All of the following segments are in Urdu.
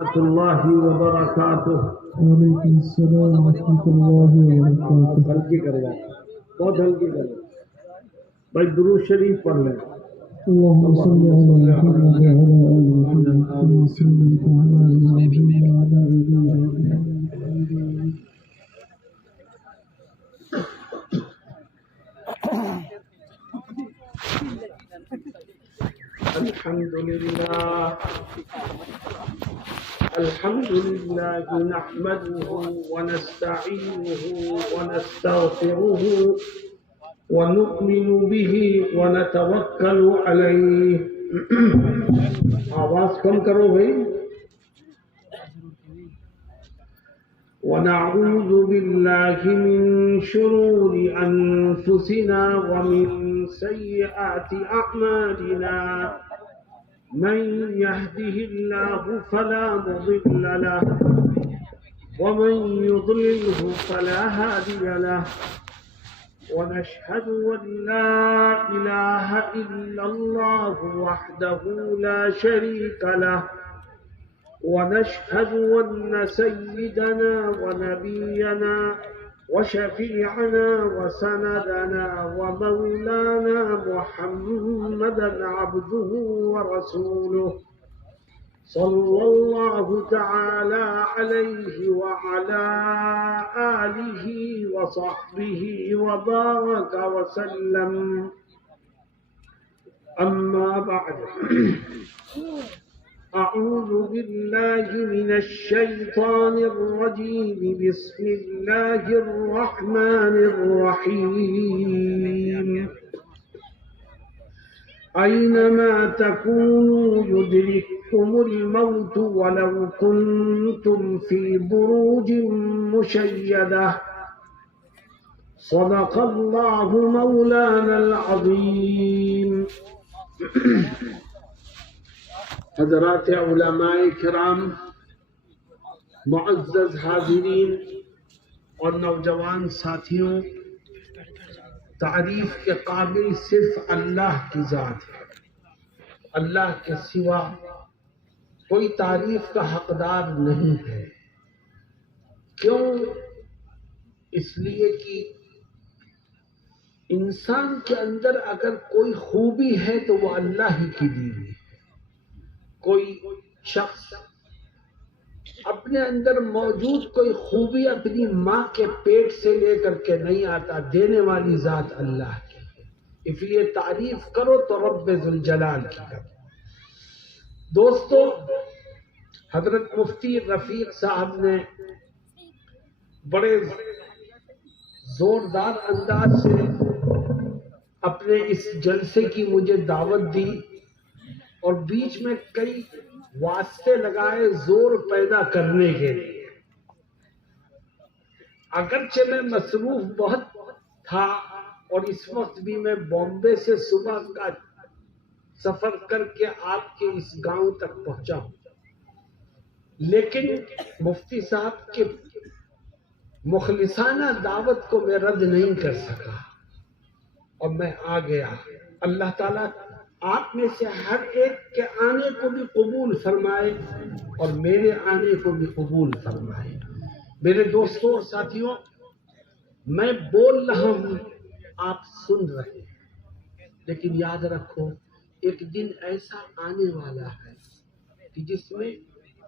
ورحمۃ اللہ وبرکاتہ۔ وعلیکم السلام ورحمۃ اللہ وبرکاتہ۔ ہلکی کروا، بہت ہلکی کروا بھائی، درود شریف پڑھ لیں۔ اللهم صل على محمد وعلى آل محمد كما صليت على إبراهيم وعلى آل إبراهيم إنك حميد مجيد. الحمد لله نحمده ونستعينه ونستغفره ونؤمن به ونتوكل عليه۔ آواز کم کرو بھائی۔ ونعوذ بالله من شرور أنفسنا ومن سيئات أعمالنا، من يهده الله فلا مضل له ومن يضلله فلا هادي له، ونشهد أن لا إله إلا الله وحده لا شريك له، ونشهد أن سيدنا ونبينا وشفيعنا وسندنا ومولانا محمدا عبده ورسوله، صلى الله تعالى عليه وعلى آله وصحبه وبارك وسلم. أما بعد، أعوذ بالله من الشيطان الرجيم، بسم الله الرحمن الرحيم. أينما تكونوا يدرككم الموت ولو كنتم في بروج مشيدة، صدق الله مولانا العظيم. حضرات علماء کرام، معزز حاضرین اور نوجوان ساتھیوں، تعریف کے قابل صرف اللہ کی ذات ہے۔ اللہ کے سوا کوئی تعریف کا حقدار نہیں ہے۔ کیوں؟ اس لیے کہ انسان کے اندر اگر کوئی خوبی ہے تو وہ اللہ ہی کی دی ہوئی ہے۔ کوئی شخص اپنے اندر موجود کوئی خوبی اپنی ماں کے پیٹ سے لے کر کے نہیں آتا، دینے والی ذات اللہ کی ہے۔ اس لیے تعریف کرو تو رب ذوالجلال کی کرو۔ دوستو، حضرت مفتی رفیق صاحب نے بڑے زوردار انداز سے اپنے اس جلسے کی مجھے دعوت دی اور بیچ میں کئی واسطے لگائے زور پیدا کرنے کے لیے۔ اگرچہ میں مصروف بہت تھا اور اس وقت بھی میں بامبے سے صبح کا سفر کر کے آپ کے اس گاؤں تک پہنچا ہوں، لیکن مفتی صاحب کے مخلصانہ دعوت کو میں رد نہیں کر سکا اور میں آ گیا۔ اللہ تعالیٰ آپ میں سے ہر ایک کے آنے کو بھی قبول فرمائے اور میرے آنے کو بھی قبول فرمائے۔ میرے دوستوں اور ساتھیوں، میں بول رہا ہوں، آپ سن رہے ہیں، لیکن یاد رکھو ایک دن ایسا آنے والا ہے کہ جس میں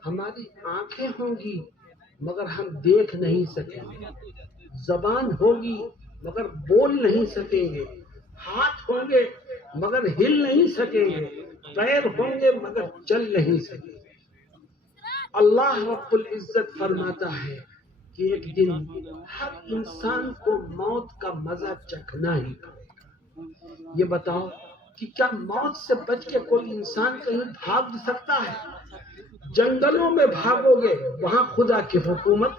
ہماری آنکھیں ہوں گی مگر ہم دیکھ نہیں سکیں گے، زبان ہوگی مگر بول نہیں سکیں گے، ہاتھ ہوں گے مگر ہل نہیں سکیں گے، پیر ہوں گے مگر چل نہیں سکیں گے۔ اللہ رب العزت فرماتا ہے کہ ایک دن ہر انسان کو موت کا مزہ چکھنا ہی پڑے گا۔ یہ بتاؤ کہ کیا موت سے بچ کے کوئی انسان کہیں بھاگ سکتا ہے؟ جنگلوں میں بھاگو گے وہاں خدا کی حکومت،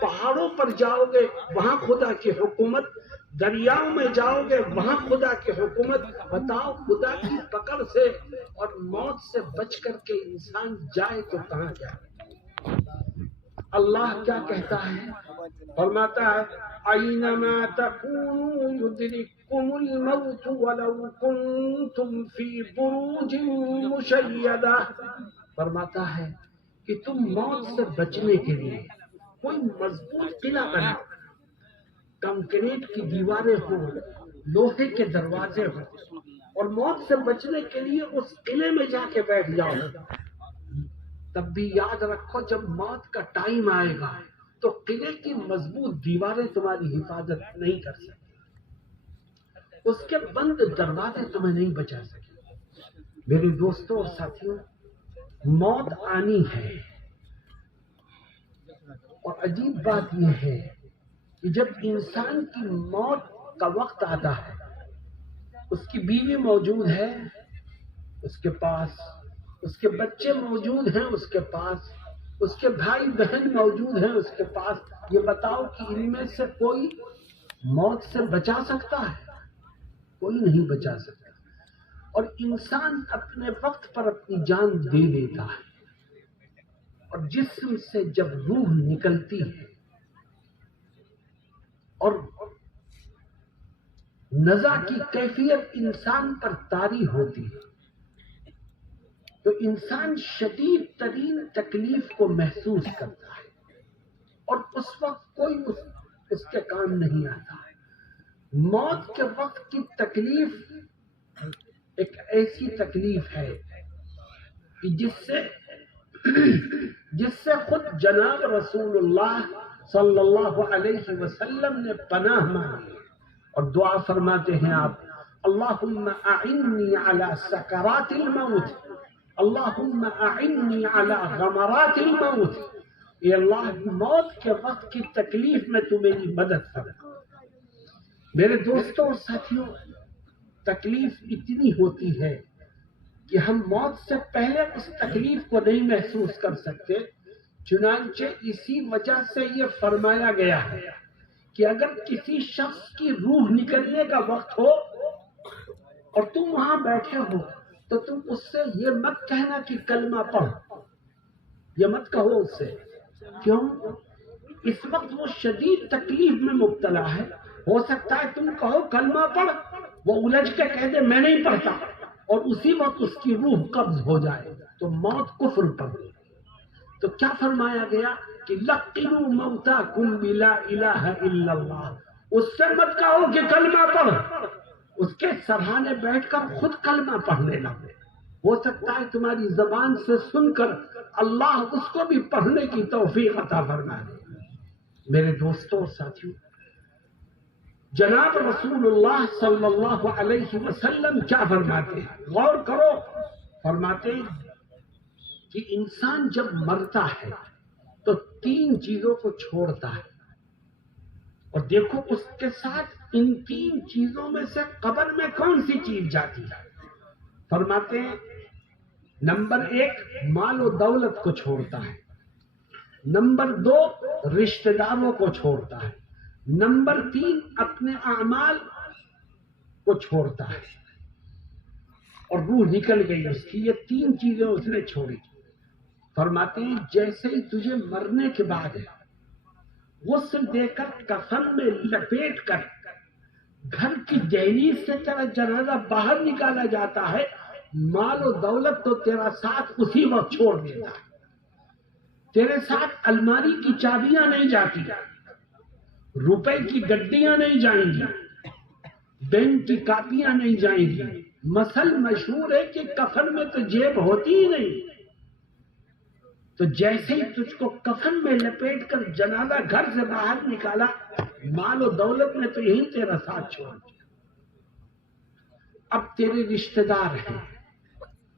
پہاڑوں پر جاؤ گے وہاں خدا کی حکومت، دریاؤں میں جاؤ گے وہاں خدا کی حکومت۔ بتاؤ خدا کی پکڑ سے اور موت سے بچ کر کے انسان جائے تو کہاں جائے؟ اللہ کیا کہتا ہے؟ فرماتا ہے اینما تکونوا یدرککم الموت ولو کنتم فی بروج مشیدہ۔ فرماتا ہے کہ تم موت سے بچنے کے لیے کوئی مضبوط قلعہ بناؤ، کنکریٹ کی دیواریں ہوں، لوہے کے دروازے ہوں، اور موت سے بچنے کے لیے اس قلعے میں جا کے بیٹھ جاؤ۔ تب بھی یاد رکھو جب موت کا ٹائم آئے گا تو قلعے کی مضبوط دیواریں تمہاری حفاظت نہیں کر سکتی، اس کے بند دروازے تمہیں نہیں بچا سکے۔ میرے دوستوں اور ساتھیوں، موت آنی ہے، اور عجیب بات یہ ہے کہ جب انسان کی موت کا وقت آتا ہے، اس کی بیوی موجود ہے اس کے پاس، اس کے بچے موجود ہیں اس کے پاس، اس کے بھائی بہن موجود ہیں اس کے پاس، یہ بتاؤ کہ ان میں سے کوئی موت سے بچا سکتا ہے؟ کوئی نہیں بچا سکتا۔ اور انسان اپنے وقت پر اپنی جان دے دیتا ہے، اور جسم سے جب روح نکلتی ہے اور نزع کی کیفیت انسان پر طاری ہوتی ہے تو انسان شدید ترین تکلیف کو محسوس کرتا ہے، اور اس وقت کوئی اس کے کام نہیں آتا ہے۔ موت کے وقت کی تکلیف ایک ایسی تکلیف ہے کہ جس سے خود جناب رسول اللہ صلی اللہ علیہ وسلم نے پناہ مانگی اور دعا فرماتے ہیں آپ، اللہم اعنی علی سکرات الموت، اللہم اعنی علی غمرات الموت، اے اللہ موت کے وقت کی تکلیف میں تو میری مدد فرما۔ میرے دوستوں اور ساتھیوں، تکلیف اتنی ہوتی ہے کہ ہم موت سے پہلے اس تکلیف کو نہیں محسوس کر سکتے، چنانچہ اسی وجہ سے یہ فرمایا گیا ہے کہ اگر کسی شخص کی روح نکلنے کا وقت ہو اور تم وہاں بیٹھے ہو تو تم اس سے یہ مت کہنا کہ کلمہ پڑھ، یہ مت کہو اس سے۔ کیوں؟ اس وقت وہ شدید تکلیف میں مبتلا ہے، ہو سکتا ہے تم کہو کلمہ پڑھ، وہ الجھ کے کہہ دے میں نہیں پڑھتا، اور اسی وقت اس کی روح قبض ہو جائے تو موت کفر پر گئی۔ تو کیا فرمایا گیا کہ لقنوا موتاکم بلا الہ الا اللہ، اس سے مت کہو کہ کلمہ پڑھ، اس کے سرہانے بیٹھ کر خود کلمہ پڑھنے لگے، ہو سکتا ہے تمہاری زبان سے سن کر اللہ اس کو بھی پڑھنے کی توفیق عطا فرما دے۔ میرے دوستوں اور ساتھیوں، جناب رسول اللہ صلی اللہ علیہ وسلم کیا فرماتے ہیں؟ غور کرو، فرماتے ہیں کہ انسان جب مرتا ہے تو تین چیزوں کو چھوڑتا ہے، اور دیکھو اس کے ساتھ ان تین چیزوں میں سے قبر میں کون سی چیز جاتی ہے؟ فرماتے ہیں نمبر 1 مال و دولت کو چھوڑتا ہے، نمبر 2 رشتہ داروں کو چھوڑتا ہے، نمبر 3 اپنے اعمال کو چھوڑتا ہے، اور روح نکل گئی اس کی، یہ تین چیزیں اس نے چھوڑی۔ فرماتے ہیں جیسے ہی تجھے مرنے کے بعد غسل دے کر کفن میں لپیٹ کر گھر کی دہلیز سے تیرا جنازہ باہر نکالا جاتا ہے، مال و دولت تو تیرا ساتھ اسی وقت چھوڑ دیتا ہے، تیرے ساتھ الماری کی چابیاں نہیں جاتی، روپے کی گڈیاں نہیں جائیں گی، بینک کی کاپیاں نہیں جائیں گی۔ مثل مشہور ہے کہ کفن میں تو جیب ہوتی ہی نہیں، تو جیسے ہی تجھ کو کفن میں لپیٹ کر جنازہ گھر سے باہر نکالا، مال و دولت نے تو یہی تیرا ساتھ چھوڑ دیا۔ اب تیرے رشتہ دار ہیں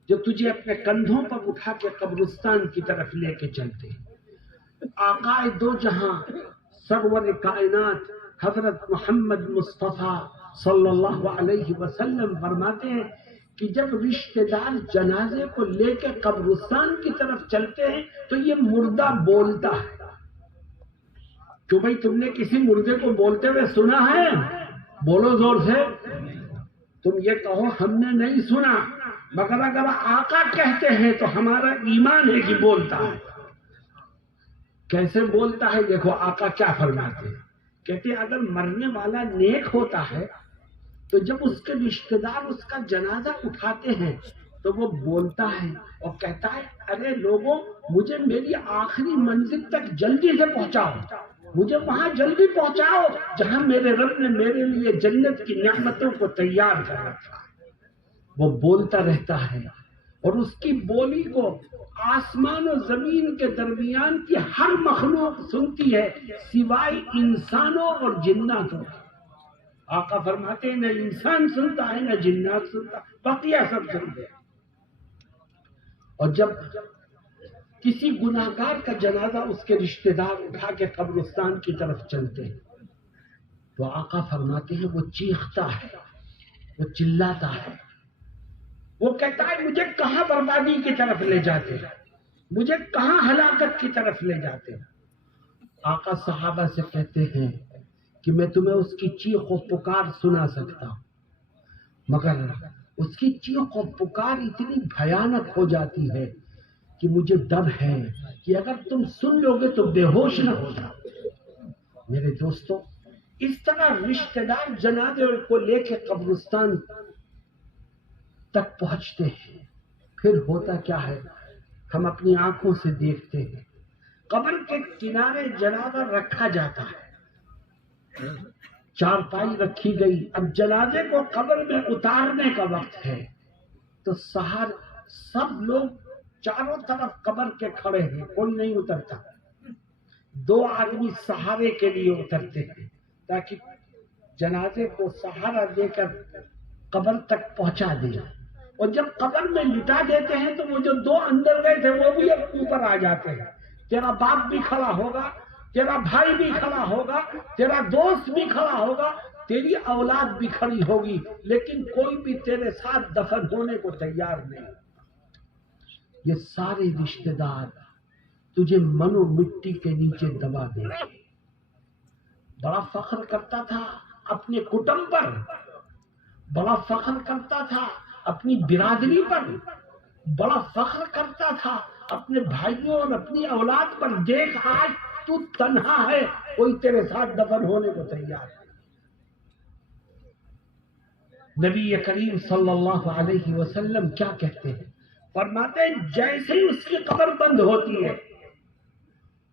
جو تجھے اپنے کندھوں پر اٹھا کے قبرستان کی طرف لے کے چلتے ہیں۔ آقا دو جہاں سرور کائنات حضرت محمد مصطفیٰ صلی اللہ علیہ وسلم فرماتے ہیں کہ جب رشتہ دار جنازے کو لے کے قبرستان کی طرف چلتے ہیں تو یہ مردہ بولتا ہے۔ کیوں بھائی تم نے کسی مردے کو بولتے ہوئے سنا ہے؟ بولو زور سے، تم یہ کہو ہم نے نہیں سنا، مگر اگر آقا کہتے ہیں تو ہمارا ایمان ہے کہ بولتا ہے۔ کیسے بولتا ہے؟ دیکھو آقا کیا فرماتے ہیں، کہتے ہیں اگر مرنے والا نیک ہوتا ہے تو جب اس کے رشتہ دار اس کا جنازہ اٹھاتے ہیں تو وہ بولتا ہے اور کہتا ہے ارے لوگوں مجھے میری آخری منزل تک جلدی سے پہنچاؤ، مجھے وہاں جلدی پہنچاؤ جہاں میرے رب نے میرے لیے جنت کی نعمتوں کو تیار کر رکھا ہے۔ وہ بولتا رہتا ہے اور اس کی بولی کو آسمان و زمین کے درمیان کی ہر مخلوق سنتی ہے سوائے انسانوں اور جناتوں۔ آقا فرماتے ہیں نہ انسان سنتا ہے نہ جنات سنتا، بقیہ سب سنتے ہیں۔ اور جب کسی گناہگار کا جنازہ اس کے رشتہ دار اٹھا کے قبرستان کی طرف چلتے ہیں تو آقا فرماتے ہیں وہ چیختا ہے، وہ چلاتا ہے، وہ کہتا ہے مجھے کہاں بربادی کی طرف لے جاتے ہیں، مجھے کہاں ہلاکت کی طرف لے جاتے ہیں۔ آقا صحابہ سے کہتے ہیں کہ میں تمہیں اس کی چیخ و پکار سنا سکتا ہوں، مگر اس کی چیخ و پکار اتنی بھیانک ہو جاتی ہے کہ مجھے ڈر ہے کہ اگر تم سن لو گے تو بے ہوش نہ ہو جاؤ۔ میرے دوستو، اس طرح رشتہ دار جنازے کو لے کے قبرستان تک پہنچتے ہیں۔ پھر ہوتا کیا ہے، ہم اپنی آنکھوں سے دیکھتے ہیں قبر کے کنارے جنازہ رکھا جاتا ہے، چارپائی رکھی گئی، اب جنازے کو قبر میں اتارنے کا وقت ہے تو سب لوگ چاروں طرف قبر کے کھڑے ہیں، کوئی نہیں اترتا، دو آدمی سہارے کے لیے اترتے ہیں تاکہ جنازے کو سہارا دے کر قبر تک پہنچا دے، اور جب قبر میں لٹا دیتے ہیں تو وہ جو دو اندر گئے تھے وہ بھی اوپر آ جاتے ہیں۔ تیرا باپ بھی کھڑا ہوگا، تیرا بھائی بھی کھڑا ہوگا، تیرا دوست بھی کھڑا ہوگا، تیری اولاد بھی کھڑی ہوگی، لیکن کوئی بھی تیرے ساتھ دفن ہونے کو تیار نہیں۔ یہ سارے رشتہ دار تجھے منو مٹی کے نیچے دبا دیں گے۔ بڑا فخر کرتا تھا اپنے کٹمب پر، بڑا فخر کرتا تھا اپنی برادری پر، بڑا فخر کرتا تھا اپنے بھائیوں اور اپنی اولاد پر۔ دیکھ آج تو تنہا ہے، کوئی تیرے ساتھ دفن ہونے کو تیار ہے۔ نبی کریم صلی اللہ علیہ وسلم کیا کہتے ہیں؟ فرماتے ہیں جیسے ہی اس کی قبر بند ہوتی ہے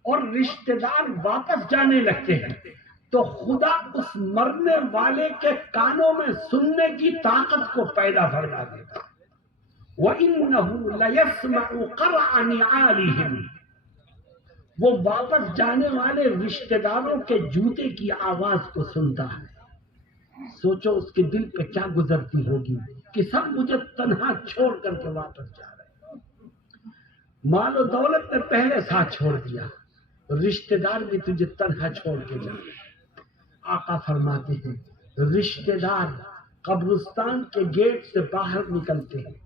اور رشتہ دار واپس جانے لگتے ہیں تو خدا اس مرنے والے کے کانوں میں سننے کی طاقت کو پیدا فرما دیتا۔ وَإِنَّهُ لَيَسْمَعُ قَرْعَ نِعَالِهِمْ، وہ واپس جانے والے رشتہ داروں کے جوتے کی آواز کو سنتا ہے۔ سوچو اس کے دل پہ کیا گزرتی ہوگی کہ سب مجھے تنہا چھوڑ کر کے واپس جا رہے ہیں۔ مال و دولت نے پہلے ساتھ چھوڑ دیا، رشتہ دار بھی تجھے تنہا چھوڑ کے جا رہے ہیں۔ آقا فرماتے ہیں رشتہ دار قبرستان کے گیٹ سے باہر نکلتے ہیں،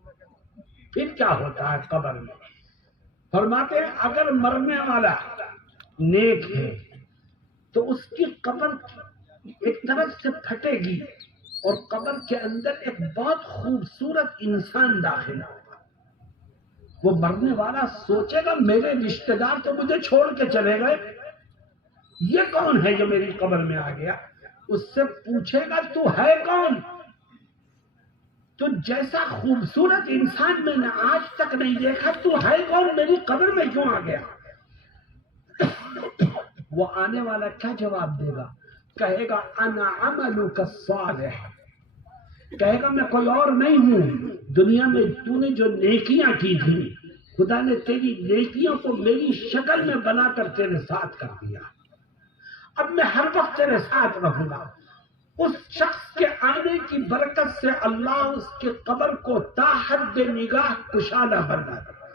پھر کیا ہوتا ہے قبر میں؟ فرماتے ہیں اگر مرنے والا نیک ہے تو اس کی قبر ایک طرف سے پھٹے گی اور قبر کے اندر ایک بہت خوبصورت انسان داخل ہوگا۔ وہ مرنے والا سوچے گا میرے رشتہ دار تو مجھے چھوڑ کے چلے گئے، یہ کون ہے جو میری قبر میں آ گیا؟ اس سے پوچھے گا تو ہے کون؟ تو جیسا خوبصورت انسان میں نے آج تک نہیں دیکھا، تو ہے کون؟ میری قبر میں کیوں آ گیا؟ وہ آنے والا کیا جواب دے گا؟ کہے گا انا عملک الصالح، کہے گا میں کوئی اور نہیں ہوں، دنیا میں تو نے جو نیکیاں کی تھی خدا نے تیری نیکیوں کو میری شکل میں بنا کر تیرے ساتھ کر دیا، اب میں ہر وقت تیرے ساتھ رہوں گا۔ اس شخص کے آنے کی برکت سے اللہ اس کی قبر کو تا حد نگاہ کشادہ بنا دے گا،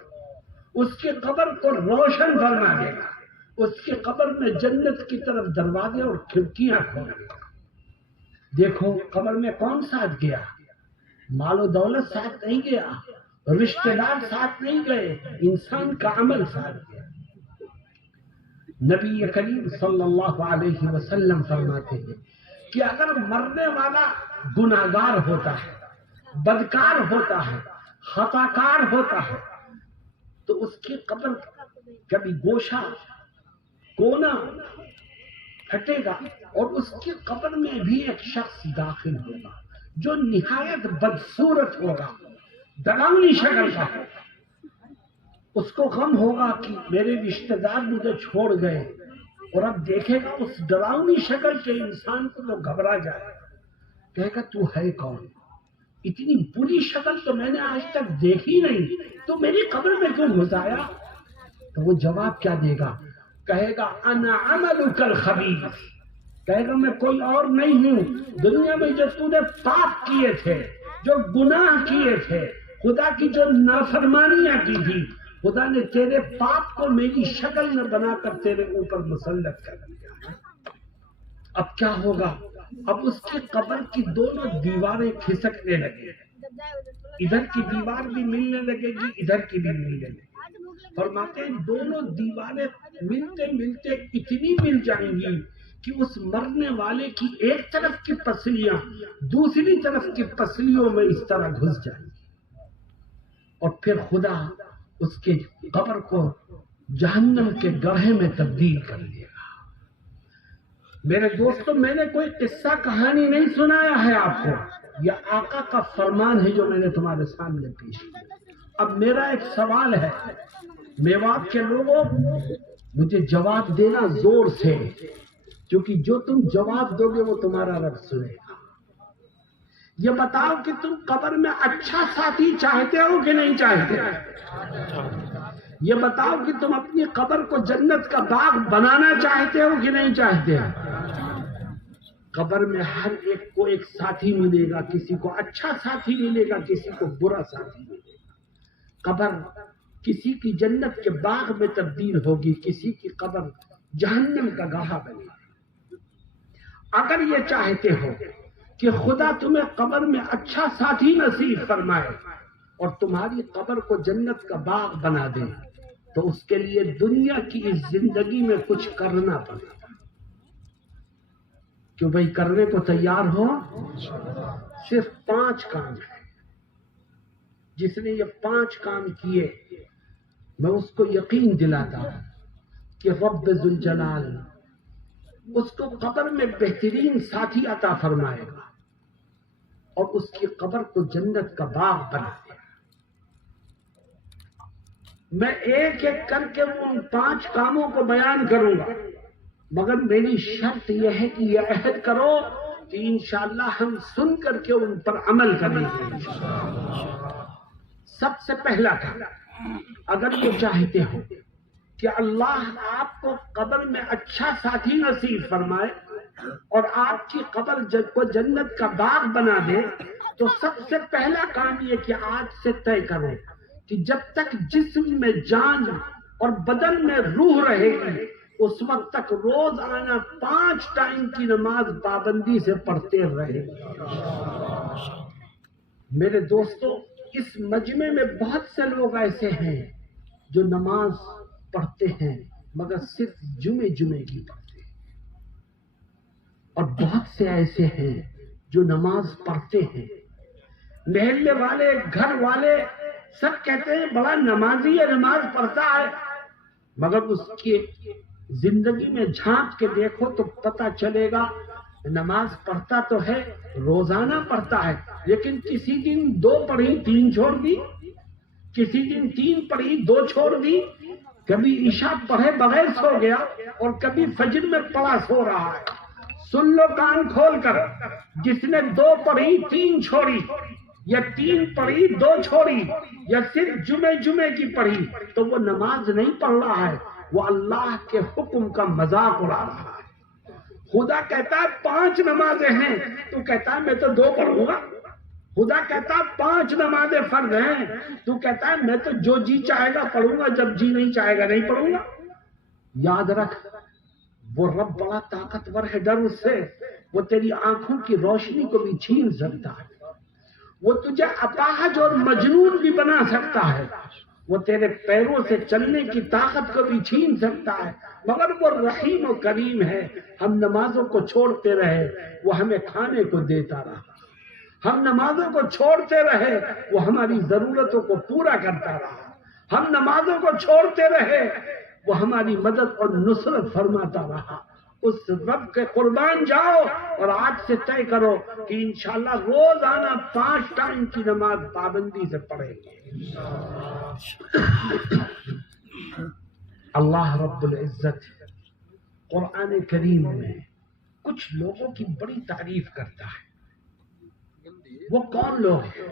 اس کی قبر کو روشن فرما دے گا، اس کی قبر میں جنت کی طرف دروازے اور کھڑکیاں کھول دے گا۔ دیکھو قبر میں کون ساتھ گیا؟ مال و دولت ساتھ نہیں گیا، رشتہ دار ساتھ نہیں گئے، انسان کا عمل ساتھ گیا۔ نبی کریم صلی اللہ علیہ وسلم فرماتے ہیں کہ اگر مرنے والا گناہگار ہوتا ہے، بدکار ہوتا ہے، خطا کار ہوتا ہے تو اس کی قبر کبھی گوشہ کونا پھٹے گا اور اس کی قبر میں بھی ایک شخص داخل ہوگا جو نہایت بدصورت ہوگا، ڈراؤنی شکل کا، اس کو غم ہوگا کہ میرے رشتہ دار مجھے چھوڑ گئے، اور اب دیکھے گا اس ڈراؤنی شکل کے انسان کو تو گھبرا جائے، کہے گا تو ہے کون؟ اتنی بری شکل تو میں نے آج تک دیکھی نہیں، تو میری قبر میں کیوں گھس آیا؟ تو وہ جواب کیا دے گا؟ کہے گا انا عملک الخبیث، کہے گا میں کوئی اور نہیں ہوں، دنیا میں جو تو نے پاپ کیے تھے، جو گناہ کیے تھے، خدا کی جو نافرمانیاں کی تھی، خدا نے تیرے پاپ کو میری شکل میں بنا کر تیرے اوپر مسلط کر دیا۔ اب کیا ہوگا؟ اب اس کی قبر کی دونوں دیواریں کھسکنے لگے، ادھر کی دیوار بھی ملنے لگے گی، ادھر کی بھی ملنے لگے گی۔ فرماتے ہیں دونوں دیواریں ملتے ملتے اتنی مل جائیں گی کہ اس مرنے والے کی ایک طرف کی پسلیاں دوسری طرف کی پسلیوں میں اس طرح گھس جائیں گی، اور پھر خدا اس کے قبر کو جہنم کے گڑھے میں تبدیل کر دے گا۔ میرے دوستو، میں نے کوئی قصہ کہانی نہیں سنایا ہے آپ کو، یہ آقا کا فرمان ہے جو میں نے تمہارے سامنے پیش کیا۔ اب میرا ایک سوال ہے، میوات کے لوگوں، مجھے جواب دینا زور سے، کیونکہ جو تم جواب دو گے وہ تمہارا رب سنے گا۔ یہ بتاؤ کہ تم قبر میں اچھا ساتھی چاہتے ہو کہ نہیں چاہتے؟ یہ بتاؤ کہ تم اپنی قبر کو جنت کا باغ بنانا چاہتے ہو کہ نہیں چاہتے؟ قبر میں ہر ایک کو ایک ساتھی ملے گا، کسی کو اچھا ساتھی ملے گا، کسی کو برا ساتھی ملے گا۔ قبر کسی کی جنت کے باغ میں تبدیل ہوگی، کسی کی قبر جہنم کا گڑھا بنے گی۔ اگر یہ چاہتے ہو کہ خدا تمہیں قبر میں اچھا ساتھی نصیب فرمائے اور تمہاری قبر کو جنت کا باغ بنا دے، تو اس کے لیے دنیا کی اس زندگی میں کچھ کرنا پڑے گا۔ کیوں بھائی کرنے کو تیار ہو؟ صرف 5 کام ہے، جس نے یہ 5 کام کیے میں اس کو یقین دلاتا ہوں کہ رب ذوالجلال اس کو قبر میں بہترین ساتھی عطا فرمائے گا اور اس کی قبر کو جنت کا باغ بنا دے گا۔ میں ایک ایک کر کے ان 5 کاموں کو بیان کروں گا، مگر میری شرط یہ ہے کہ یہ عہد کرو کہ انشاءاللہ ہم سن کر کے ان پر عمل کریں گے۔ سب سے پہلا کام، اگر یہ چاہتے ہو کہ اللہ آپ کو قبر میں اچھا ساتھی نصیب فرمائے اور آپ کی قبر کو جنت کا باغ بنا دے، تو سب سے پہلا کام یہ کہ آج سے طے کرو کہ جب تک جسم میں جان اور بدن میں روح رہے گی اس وقت تک روزانہ 5 ٹائم کی نماز پابندی سے پڑھتے رہے گی۔ میرے دوستو، اس مجمع میں بہت سے لوگ ایسے ہیں جو نماز پڑھتے ہیں مگر صرف جمعے کی پڑھتے ہیں، اور بہت سے ایسے ہیں جو نماز پڑھتے ہیں، محلے والے گھر والے سب کہتے ہیں بڑا نمازی ہے، نماز پڑھتا ہے، مگر اس کی زندگی میں جھانک کے دیکھو تو پتہ چلے گا نماز پڑھتا تو ہے، روزانہ پڑھتا ہے، لیکن کسی دن 2 پڑھی 3 چھوڑ دی، کسی دن 3 پڑھی 2 چھوڑ دی، کبھی عشاء پڑھے بغیر سو گیا اور کبھی فجر میں پڑھا سو رہا ہے۔ سن لو کان کھول کر، جس نے 2 پڑھی 3 چھوڑی، یا 3 پڑھی 2 چھوڑی، یا صرف جمعے کی پڑھی، تو وہ نماز نہیں پڑھ رہا ہے، وہ اللہ کے حکم کا مذاق اڑا رہا ہے۔ خدا کہتا ہے 5 نمازیں ہیں، تو کہتا ہے میں تو 2 پڑھوں گا۔ خدا کہتا ہے 5 نمازیں فرض ہیں، تو کہتا ہے میں تو جو جی چاہے گا پڑھوں گا، جب جی نہیں چاہے گا نہیں پڑھوں گا۔ یاد رکھ، وہ رب بڑا طاقتور ہے، ڈر اس سے، وہ تیری آنکھوں کی روشنی کو بھی چھین سکتا ہے، وہ تجھے اپاہج اور مجنون بھی بنا سکتا ہے، وہ تیرے پیروں سے چلنے کی طاقت کو بھی چھین سکتا ہے، مگر وہ رحیم و کریم ہے۔ ہم نمازوں کو چھوڑتے رہے، وہ ہمیں کھانے کو دیتا رہا، ہم نمازوں کو چھوڑتے رہے، وہ ہماری ضرورتوں کو پورا کرتا رہا، ہم نمازوں کو چھوڑتے رہے، وہ ہماری مدد اور نصرت فرماتا رہا۔ اس رب کے قربان جاؤ اور آج سے طے کرو کہ انشاءاللہ روزانہ 5 ٹائم کی نماز پابندی سے پڑھیں گے۔ اللہ رب العزت قرآن کریم میں کچھ لوگوں کی بڑی تعریف کرتا ہے۔ وہ کون لوگ ہیں؟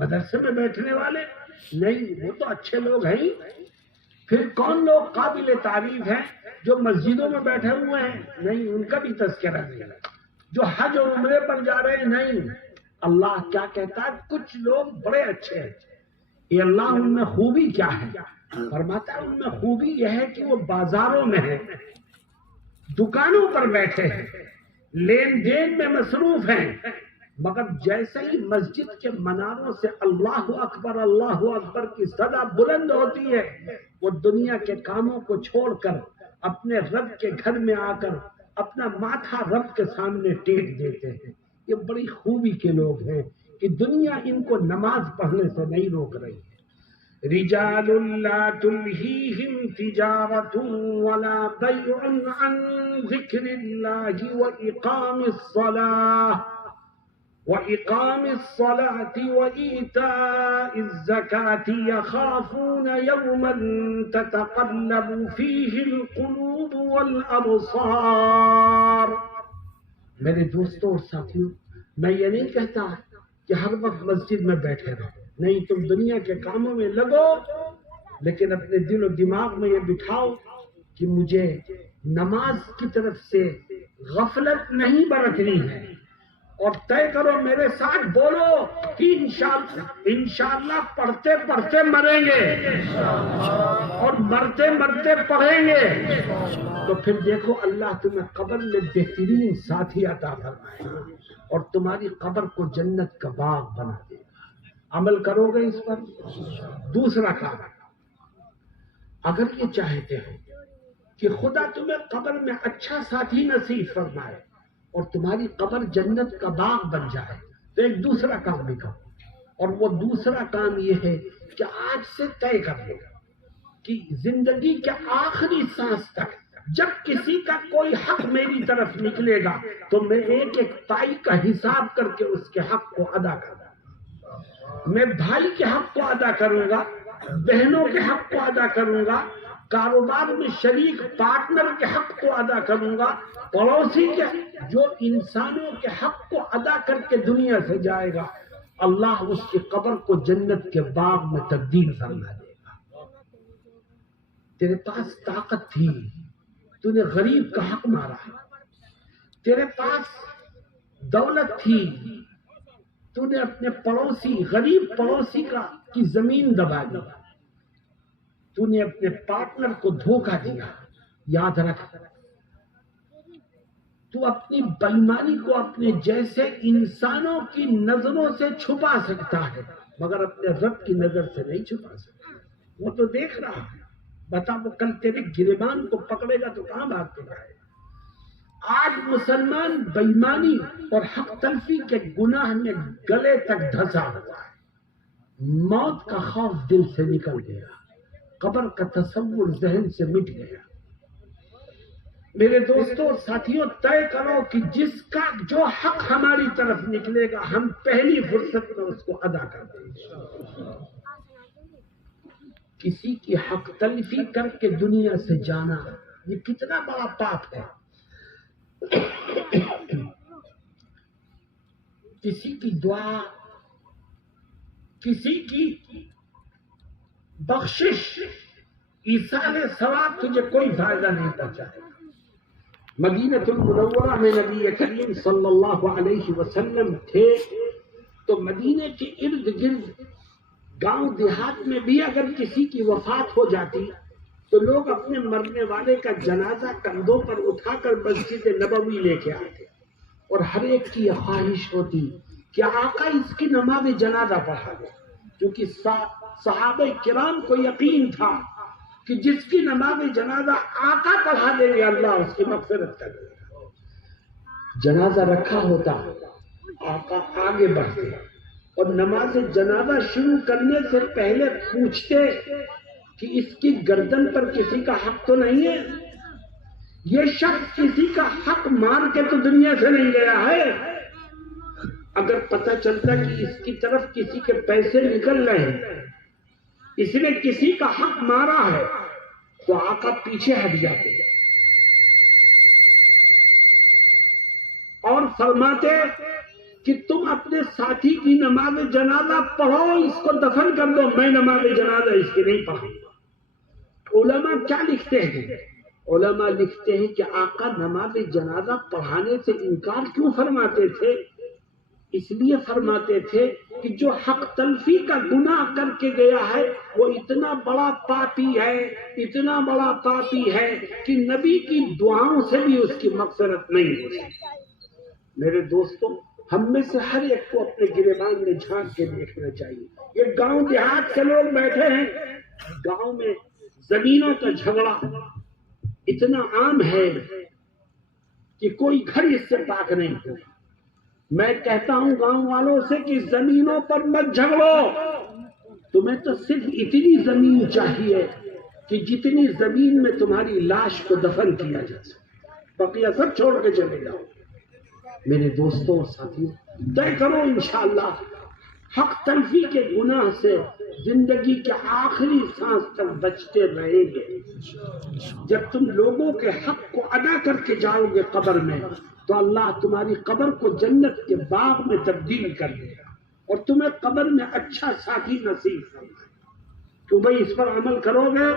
مدرسے میں بیٹھنے والے نہیں، وہ تو اچھے لوگ ہیں۔ پھر کون لوگ قابل تعریف ہیں؟ جو مسجدوں میں بیٹھے ہوئے ہیں، نہیں، ان کا بھی تذکرہ نہیں ہے۔ جو حج اور عمرے پر جا رہے ہیں، نہیں۔ اللہ کیا کہتا ہے؟ کچھ لوگ بڑے اچھے ہیں۔ یہ اللہ ان میں خوبی کیا ہے؟ فرماتا ہے ان میں خوبی یہ ہے کہ وہ بازاروں میں ہیں، دکانوں پر بیٹھے ہیں، لین دین میں مصروف ہیں، مگر جیسے ہی مسجد کے مناروں سے اللہ اکبر کی صدا بلند ہوتی ہے، وہ دنیا کے کاموں کو چھوڑ کر اپنے رب کے گھر میں آ کر اپنا ماتھا رب کے سامنے ٹیک دیتے ہیں۔ یہ بڑی خوبی کے لوگ ہیں کہ دنیا ان کو نماز پڑھنے سے نہیں روک رہی ہے۔ رجال لا تلہیہم تجارۃ ولا بیع عن ذکر اللہ وإقام الصلاة وإيتاء الزكاة يخافون يوما تتقلب فيه القلوب والأبصار۔ میرے دوستوں اور ساتھیوں، میں یہ نہیں کہتا کہ ہر وقت مسجد میں بیٹھے رہو، نہیں، تم دنیا کے کاموں میں لگو، لیکن اپنے دل و دماغ میں یہ بٹھاؤ کہ مجھے نماز کی طرف سے غفلت نہیں برتنی ہے، اور طے کرو میرے ساتھ، بولو کہ انشاءاللہ پڑھتے پڑھتے مریں گے اور مرتے مرتے پڑھیں گے۔ تو پھر دیکھو اللہ تمہیں قبر میں بہترین ساتھی عطا فرمائے گا اور تمہاری قبر کو جنت کا باغ بنا دے گا۔ عمل کرو گے اس پر؟ دوسرا کام، اگر یہ چاہتے ہو کہ خدا تمہیں قبر میں اچھا ساتھی نصیب فرمائے اور تمہاری قبر جنت کا باغ بن جائے، تو ایک دوسرا کام بھی کرو، اور وہ دوسرا کام یہ ہے کہ آج سے طے کر لو کہ زندگی کے آخری سانس تک جب کسی کا کوئی حق میری طرف نکلے گا تو میں ایک ایک پائی کا حساب کر کے اس کے حق کو ادا کروں گا۔ میں بھائی کے حق کو ادا کروں گا، بہنوں کے حق کو ادا کروں گا، کاروبار میں شریک پارٹنر کے حق کو ادا کروں گا، پڑوسی کے، جو انسانوں کے حق کو ادا کر کے دنیا سے جائے گا، اللہ اس کی قبر کو جنت کے باغ میں تبدیل فرما دے گا۔ تیرے پاس طاقت تھی، تو نے غریب کا حق مارا، تیرے پاس دولت تھی، تو نے اپنے پڑوسی، غریب پڑوسی کی زمین دبا دی، تو نے اپنے پارٹنر کو دھوکہ دیا۔ یاد رکھ، تو اپنی بےایمانی کو اپنے جیسے انسانوں کی نظروں سے چھپا سکتا ہے، مگر اپنے رب کی نظر سے نہیں چھپا سکتا۔ وہ تو دیکھ رہا ہے، بتا وہ کل تیرے گریبان کو پکڑے گا تو کہاں بھاگ کے جائے گا۔ آج مسلمان بےایمانی اور حق تلفی کے گناہ میں گلے تک دھسا ہوا ہے۔ موت کا خوف دل سے نکل گیا، قبر کا تصور ذہن سے مٹ گیا۔ میرے دوستوں اور ساتھیوں، طے کرو کہ جس کا جو حق ہماری طرف نکلے گا ہم پہلی فرصت میں اس کو ادا کر دیں گے۔ کسی کی حق تلفی کر کے دنیا سے جانا یہ کتنا بڑا پاپ ہے۔ کسی کی دعا، کسی کی بخشش، ایصال ثواب تجھے کوئی فائدہ نہیں پہنچائے گا۔ مدینہ المنورہ میں نبی کریم صلی اللہ علیہ وسلم تھے تو مدینے کے ارد گرد گاؤں دیہات میں بھی اگر کسی کی وفات ہو جاتی تو لوگ اپنے مرنے والے کا جنازہ کندھوں پر اٹھا کر مسجد نبوی لے کے آتے، اور ہر ایک کی یہ خواہش ہوتی کہ آقا اس کی نماز جنازہ پڑھا دے، کیونکہ صحابہ کرام کو یقین تھا کہ جس کی نماز جنازہ آقا پڑھا دیں گے اللہ اس کی مغفرت کر دے گا۔ جنازہ رکھا ہوتا، آقا آگے بڑھتے اور نماز جنازہ شروع کرنے سے پہلے پوچھتے کہ اس کی گردن پر کسی کا حق تو نہیں ہے، یہ شخص کسی کا حق مار کے تو دنیا سے نہیں گیا ہے. اگر پتہ چلتا کہ اس کی طرف کسی کے پیسے نکل رہے ہیں, اس نے کسی کا حق مارا ہے, تو آقا پیچھے ہٹ جاتے اور فرماتے کہ تم اپنے ساتھی کی نماز جنازہ پڑھو, اس کو دفن کر دو, میں نماز جنازہ اس کی نہیں پڑھوں گا. علماء کیا لکھتے ہیں؟ علماء لکھتے ہیں کہ آقا نماز جنازہ پڑھانے سے انکار کیوں فرماتے تھے؟ اس لیے فرماتے تھے کہ جو حق تلفی کا گناہ کر کے گیا ہے وہ اتنا بڑا پاپی ہے, اتنا بڑا پاپی ہے کہ نبی کی دعاؤں سے بھی اس کی مغفرت نہیں ہو سکتی. میرے دوستوں, ہم میں سے ہر ایک کو اپنے گریبان میں جھانک کے دیکھنا چاہیے. یہ گاؤں دیہات کے لوگ بیٹھے ہیں, گاؤں میں زمینوں کا جھگڑا اتنا عام ہے کہ کوئی گھر اس سے پاک نہیں ہو. میں کہتا ہوں گاؤں والوں سے کہ زمینوں پر مت جھگڑو, تمہیں تو صرف اتنی زمین چاہیے کہ جتنی زمین میں تمہاری لاش کو دفن کیا جا سکے, بقیہ سب چھوڑ کے چلے جاؤ. میرے دوستوں اور ساتھیوں, طے کرو انشاءاللہ حق تلفی کے گناہ سے زندگی کے آخری سانس تک بچتے رہیں گے. جب تم لوگوں کے حق کو ادا کر کے جاؤ گے قبر میں, تو اللہ تمہاری قبر کو جنت کے باغ میں تبدیل کر دے گا اور تمہیں قبر میں اچھا ساتھی نصیب فرمائے. تو بھائی اس پر عمل کرو گے.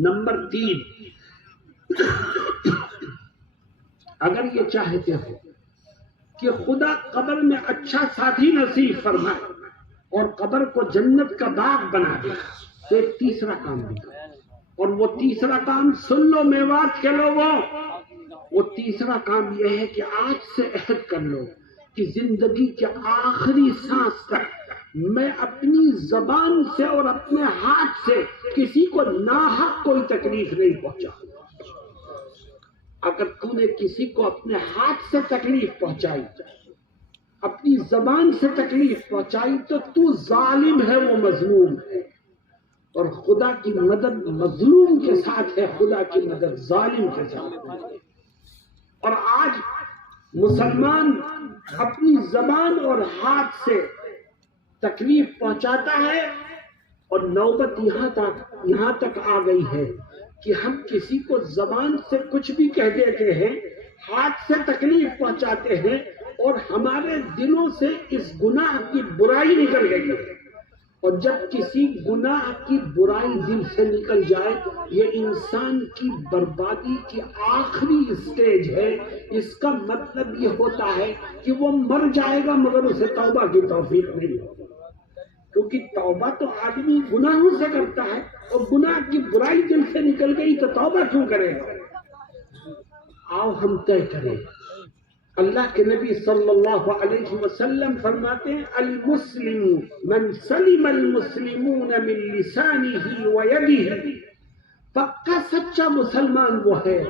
نمبر 3, اگر یہ چاہتے ہو کہ خدا قبر میں اچھا ساتھی نصیب فرمائے اور قبر کو جنت کا باغ بنا دے, تو ایک تیسرا کام بھی کرو. اور وہ تیسرا کام سن لو میوات کے لوگوں, وہ تیسرا کام یہ ہے کہ آج سے عہد کر لو کہ زندگی کے آخری سانس تک میں اپنی زبان سے اور اپنے ہاتھ سے کسی کو ناحق کوئی تکلیف نہیں پہنچاؤں. اگر تو نے کسی کو اپنے ہاتھ سے تکلیف پہنچائی, اپنی زبان سے تکلیف پہنچائی, تو تو ظالم ہے, وہ مظلوم ہے. اور خدا کی مدد مظلوم کے ساتھ ہے, خدا کی مدد ظالم کے ساتھ ہے. اور آج مسلمان اپنی زبان اور ہاتھ سے تکلیف پہنچاتا ہے, اور نوبت یہاں تک آ گئی ہے کہ ہم کسی کو زبان سے کچھ بھی کہہ دیتے ہیں, ہاتھ سے تکلیف پہنچاتے ہیں, اور ہمارے دلوں سے اس گناہ کی برائی نکل گئی ہے. اور جب کسی گناہ کی برائی دل سے نکل جائے, یہ انسان کی بربادی کی آخری اسٹیج ہے. اس کا مطلب یہ ہوتا ہے کہ وہ مر جائے گا مگر اسے توبہ کی توفیق نہیں ہوگی, کیونکہ توبہ تو آدمی گناہوں سے کرتا ہے, اور گناہ کی برائی دل سے نکل گئی تو توبہ کیوں کرے گا. آؤ ہم طے کریں. اللہ کے نبی صلی اللہ علیہ وسلم فرماتے ہیں, المسلم من سلم المسلمون من لسانه ويده. پکا سچا مسلمان وہ ہے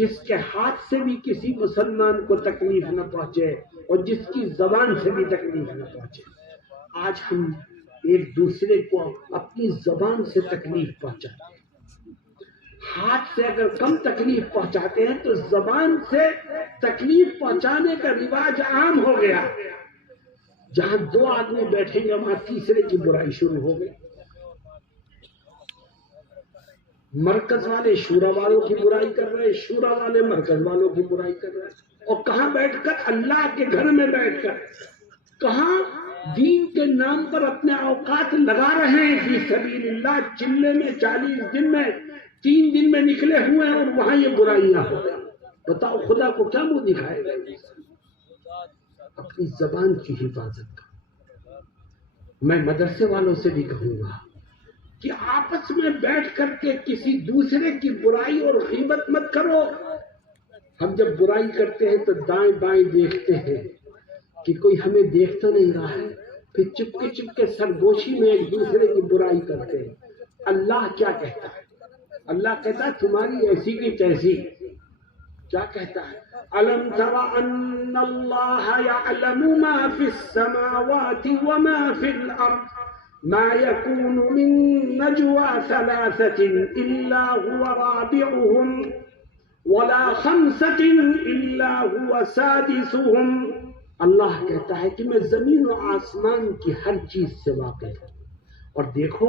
جس کے ہاتھ سے بھی کسی مسلمان کو تکلیف نہ پہنچے اور جس کی زبان سے بھی تکلیف نہ پہنچے. آج ہم ایک دوسرے کو اپنی زبان سے تکلیف پہنچاتے ہیں, ہاتھ سے اگر کم تکلیف پہنچاتے ہیں تو زبان سے تکلیف پہنچانے کا رواج عام ہو گیا. جہاں 2 آدمی بیٹھیں گے وہاں تیسرے کی برائی شروع ہو گئی. مرکز والے شورا والوں کی برائی کر رہے ہیں, شورا والے مرکز والوں کی برائی کر رہے ہیں, اور کہاں بیٹھ کر؟ اللہ کے گھر میں بیٹھ کر. کہاں؟ دین کے نام پر اپنے اوقات لگا رہے ہیں فی سبیل اللہ, چلے میں 40 دن میں 3 دن میں نکلے ہوئے ہیں, اور وہاں یہ برائیاں ہو گئی. بتاؤ خدا کو کیا منہ دکھائے گا؟ اپنی زبان کی حفاظت کرو. میں مدرسے والوں سے بھی کہوں گا کہ آپس میں بیٹھ کر کے کسی دوسرے کی برائی اور غیبت مت کرو. ہم جب برائی کرتے ہیں تو دائیں بائیں دیکھتے ہیں کہ کوئی ہمیں دیکھ تو نہیں رہا ہے, پھر چپ کے سرگوشی میں ایک دوسرے کی برائی کرتے ہیں. اللہ کیا کہتا ہے؟ اللہ کہتا ہے تمہاری ایسی کی تیسی. کیا کہتا ہے؟ أَلَمْ تَرَ أَنَّ اللَّهَ يَعْلَمُ مَا فِي السَّمَاوَاتِ وَمَا فِي الْأَرْضِ مَا يَكُونُ مِن نَّجْوَى ثَلَاثَةٍ إِلَّا هُوَ رَابِعُهُمْ ولا خمسة إلا هو سادسهم، اللہ کہتا ہے کہ میں زمین و آسمان کی ہر چیز سے واقف ہوں۔ اور دیکھو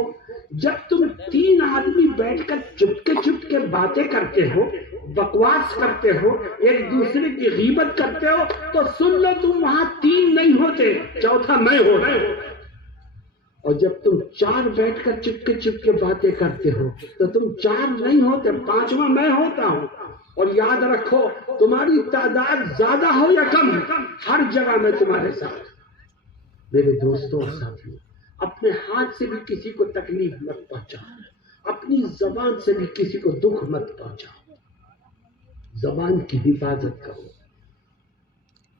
جب تم 3 آدمی بیٹھ کر چپکے باتیں کرتے ہو، بکواس کرتے ہو، ایک دوسرے کی غیبت کرتے ہو، تو سن لو تم وہاں 3 نہیں ہوتے، چوتھا میں ہو رہے ہو۔ اور جب تم 4 بیٹھ کر چپکے باتیں کرتے ہو تو تم 4 نہیں ہوتے، 5واں میں ہوتا ہوں۔ اور یاد رکھو تمہاری تعداد زیادہ ہو یا کم، ہر جگہ میں تمہارے ساتھ۔ میرے دوستوں اور ساتھیوں، اپنے ہاتھ سے بھی کسی کو تکلیف مت پہنچاؤ، اپنی زبان سے بھی کسی کو دکھ مت پہنچاؤ، زبان کی حفاظت کرو۔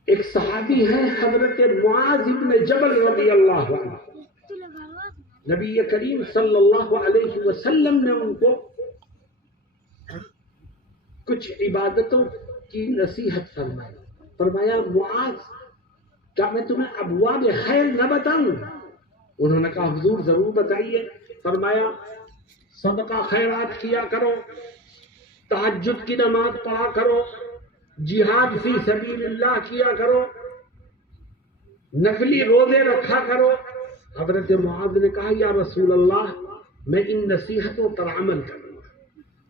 ایک صحابی ہے حضرت معاذ بن جبل رضی اللہ عنہ، نبی کریم صلی اللہ علیہ وسلم نے ان کو کچھ عبادتوں کی نصیحت فرمائی۔ فرمایا معاذ کیا میں تمہیں ابواب خیر نہ بتاؤں؟ انہوں نے کہا حضور ضرور بتائیے۔ فرمایا صدقہ خیرات کیا کرو، تہجد کی نماز پڑھا کرو، جہاد فی سبیل اللہ کیا کرو، نفلی روزے رکھا کرو۔ حضرت معاذ نے کہا یا رسول اللہ میں ان نصیحتوں پر عمل کروں گا۔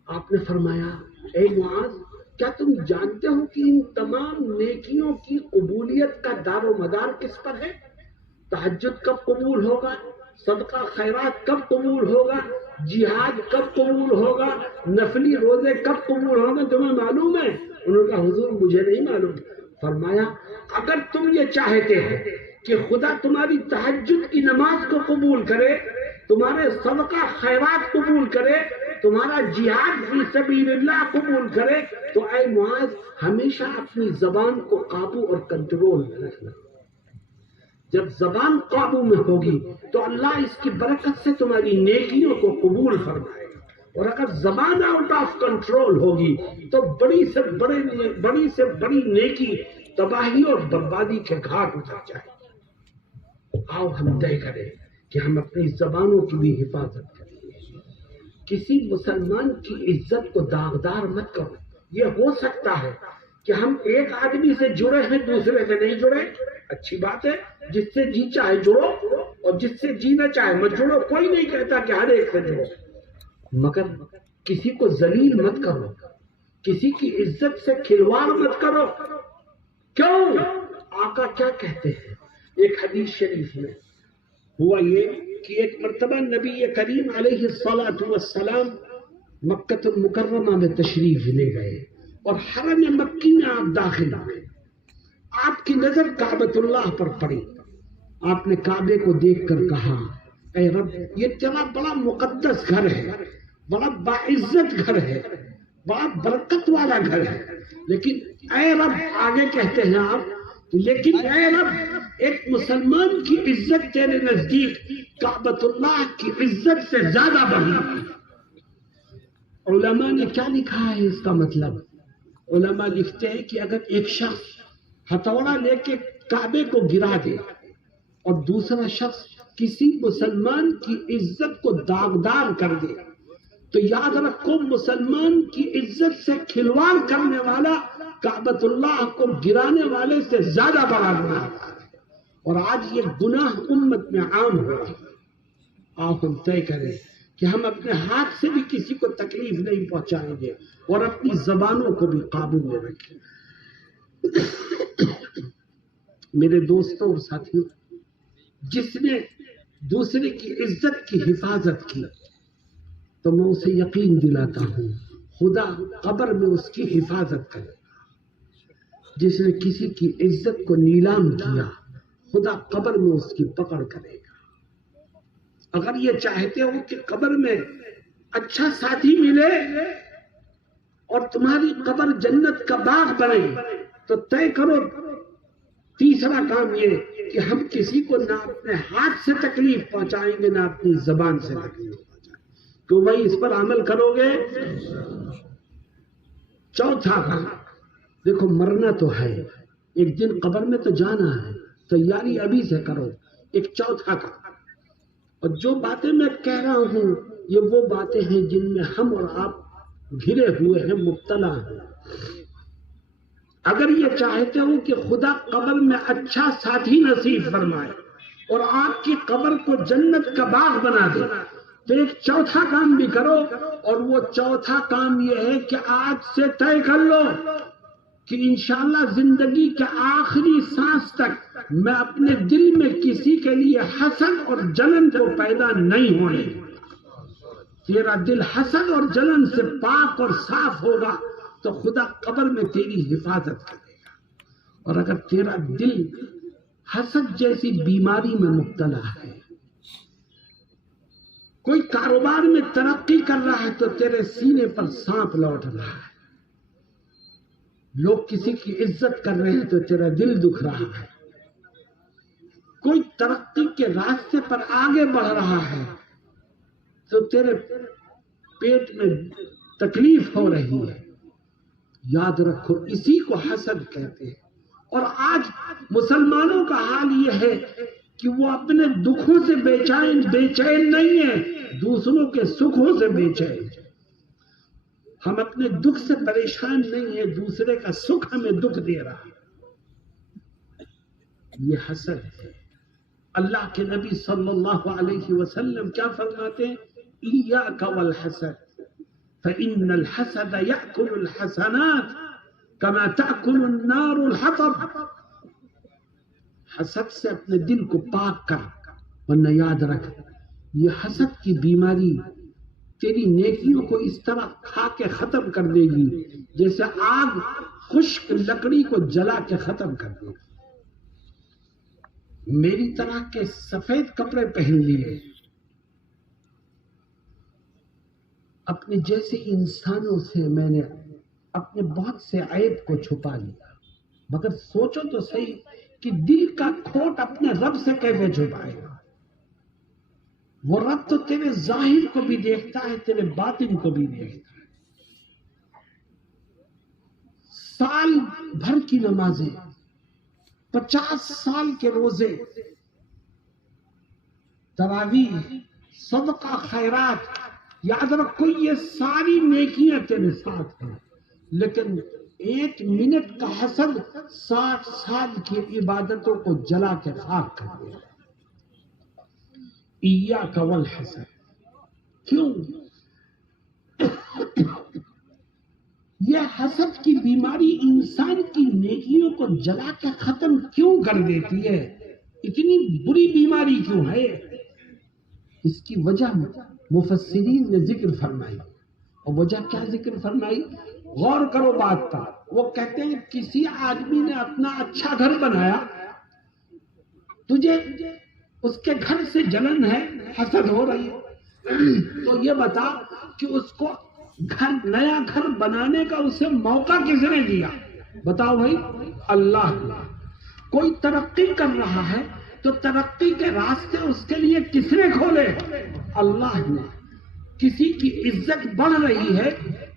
آپ نے فرمایا اے معاذ کیا تم جانتے ہو کہ ان تمام نیکیوں کی قبولیت کا دار و مدار کس پر ہے؟ تہجد کب قبول ہوگا، صدقہ خیرات کب قبول ہوگا، جہاد کب قبول ہوگا، نفلی روزے کب قبول ہوگا، تمہیں معلوم ہے؟ انہوں نے کہا حضور مجھے نہیں معلوم۔ فرمایا اگر تم یہ چاہتے ہو کہ خدا تمہاری تہجد کی نماز کو قبول کرے، تمہارے صدقہ خیرات قبول کرے، تمہارا جہاد فی سبیل اللہ قبول کرے، تو اے معاذ ہمیشہ اپنی زبان کو قابو اور کنٹرول میں رکھنا۔ جب زبان قابو میں ہوگی تو اللہ اس کی برکت سے تمہاری نیکیوں کو قبول فرمائے گا، اور اگر زبان آؤٹ آف کنٹرول ہوگی تو بڑی سے بڑی نیکی تباہی اور بربادی کے گھاٹ اتر جائے۔ آؤ ہم طے کریں کہ ہم اپنی زبانوں کی بھی حفاظت کریں گے۔ کسی مسلمان کی عزت کو داغدار مت کرو۔ یہ ہو سکتا ہے کہ ہم ایک آدمی سے جڑے ہیں دوسرے سے نہیں جڑے، اچھی بات ہے، جس سے جی چاہے جڑو اور جس سے جی نہ چاہے مت جڑو، کوئی نہیں کہتا کہ ہر ایک سے جڑو، مگر کسی کو ذلیل مت کرو، کسی کی عزت سے کھلواڑ مت کرو۔ کیوں؟ آقا کیا کہتے ہیں؟ ایک حدیث شریف میں ہوا یہ کہ ایک مرتبہ نبی کریم علیہ الصلاۃ والسلام مکہ المکرمہ میں تشریف لے گئے اور حرم مکی میں آپ داخل ہوئے۔ آپ کی نظر کعبۃ اللہ پر پڑی۔ آپ نے کعبے کو دیکھ کر کہا اے رب یہ تیرا بڑا مقدس گھر ہے، بڑا باعزت گھر ہے، بڑا برکت والا گھر ہے، لیکن اے رب آگے کہتے ہیں آپ، لیکن اے رب ایک مسلمان کی عزت تیرے نزدیک کعبۃ اللہ کی عزت سے زیادہ بڑی۔ علماء نے کیا لکھا ہے اس کا مطلب؟ علماء لکھتے ہیں کہ اگر ایک شخص ہتھوڑا لے کے کعبے کو گرا دے اور دوسرا شخص کسی مسلمان کی عزت کو داغدار کر دے تو یاد رکھو مسلمان کی عزت سے کھلواڑ کرنے والا کعبۃ اللہ کو گرانے والے سے زیادہ بڑا گناہ ہے، اور آج یہ گناہ امت میں عام ہو رہا ہے۔ آؤ ہم طے کریں کہ ہم اپنے ہاتھ سے بھی کسی کو تکلیف نہیں پہنچائیں گے اور اپنی زبانوں کو بھی قابو میں رکھیں۔ میرے دوستوں اور ساتھیوں، جس نے دوسرے کی عزت کی حفاظت کی تو میں اسے یقین دلاتا ہوں خدا قبر میں اس کی حفاظت کرے گا۔ جس نے کسی کی عزت کو نیلام کیا خدا قبر میں اس کی پکڑ کرے گا۔ اگر یہ چاہتے ہو کہ قبر میں اچھا ساتھی ملے اور تمہاری قبر جنت کا باغ بنے تو طے کرو تیسرا کام یہ کہ ہم کسی کو نہ اپنے ہاتھ سے تکلیف پہنچائیں گے نہ اپنی زبان سے تکلیف پہنچائیں گے۔ تو بھائی اس پر عمل کرو گے؟ چوتھا کام، دیکھو مرنا تو ہے، ایک دن قبر میں تو جانا ہے، تیاری ابھی سے کرو۔ ایک چوتھا کام، اور جو باتیں میں کہہ رہا ہوں یہ وہ باتیں ہیں جن میں ہم اور آپ گھرے ہوئے ہیں، مبتلا ہیں۔ اگر یہ چاہتے ہو کہ خدا قبر میں اچھا ساتھی نصیب فرمائے اور آپ کی قبر کو جنت کا باغ بنا دے تو ایک چوتھا کام بھی کرو، اور وہ چوتھا کام یہ ہے کہ آج سے طے کر لو کہ انشاءاللہ زندگی کے آخری سانس تک میں اپنے دل میں کسی کے لیے حسد اور جلن کو پیدا نہیں ہونے دوں۔ تیرا دل حسد اور جلن سے پاک اور صاف ہوگا تو خدا قبر میں تیری حفاظت کرے گا، اور اگر تیرا دل حسد جیسی بیماری میں مبتلا ہے، کوئی کاروبار میں ترقی کر رہا ہے تو تیرے سینے پر سانپ لوٹ رہا ہے، لوگ کسی کی عزت کر رہے ہیں تو تیرا دل دکھ رہا ہے، کوئی ترقی کے راستے پر آگے بڑھ رہا ہے تو تیرے پیٹ میں تکلیف ہو رہی ہے۔ یاد رکھو اسی کو حسد کہتے ہیں، اور آج مسلمانوں کا حال یہ ہے کہ وہ اپنے دکھوں سے بے چین نہیں ہے، دوسروں کے سکھوں سے بے چین۔ ہم اپنے دکھ سے پریشان نہیں ہیں، دوسرے کا سکھ ہمیں دکھ دے رہا ہے، یہ حسد ہے۔ اللہ کے نبی صلی اللہ علیہ وسلم کیا فرماتے ہیں؟ ایاک والحسد فإن الحسد يأكل الحسنات كما تأكل النار الحطب۔ حسد سے اپنے دل کو پاک کر، ورنہ یاد رکھ یہ حسد کی بیماری تیری نیکیوں کو اس طرح کھا کے ختم کر دے گی جیسے آگ خشک لکڑی کو جلا کے ختم کر دے گی۔ میری طرح کے سفید کپڑے پہن لیے، اپنے جیسے انسانوں سے میں نے اپنے بہت سے عیب کو چھپا لیا، مگر سوچو تو صحیح کہ دل کا کھوٹ اپنے رب سے کیسے چھپائے گا؟ وہ رب تو تیرے ظاہر کو بھی دیکھتا ہے، تیرے باطن کو بھی دیکھتا ہے۔ سال بھر کی نمازیں، 50 سال کے روزے، تراویح، صدقہ، خیرات، یاد رکھو یہ ساری نیکیاں تیرے ساتھ ہیں، لیکن 1 منٹ کا حسد 60 سال کی عبادتوں کو جلا کے خاک کر دے۔ ایاک والحسد، کیوں؟ یہ حسد کی بیماری انسان کی نیکیوں کو جلا کے ختم کیوں کر دیتی ہے؟ اتنی بری بیماری کیوں ہے؟ اس کی وجہ مفسرین نے ذکر فرمائی، اور وجہ کیا ذکر فرمائی؟ غور کرو بات کا۔ وہ کہتے ہیں کسی آدمی نے اپنا اچھا گھر بنایا، تجھے اس کے گھر سے جلن ہے، حسد ہو رہی ہے، تو یہ بتا کہ اس کو نیا گھر بنانے کا اسے موقع کس نے دیا؟ بتاؤ بھائی، اللہ نے۔ کوئی ترقی کر رہا ہے تو ترقی کے راستے اس کے لیے کس نے کھولے؟ اللہ نے۔ کسی کی عزت بڑھ رہی ہے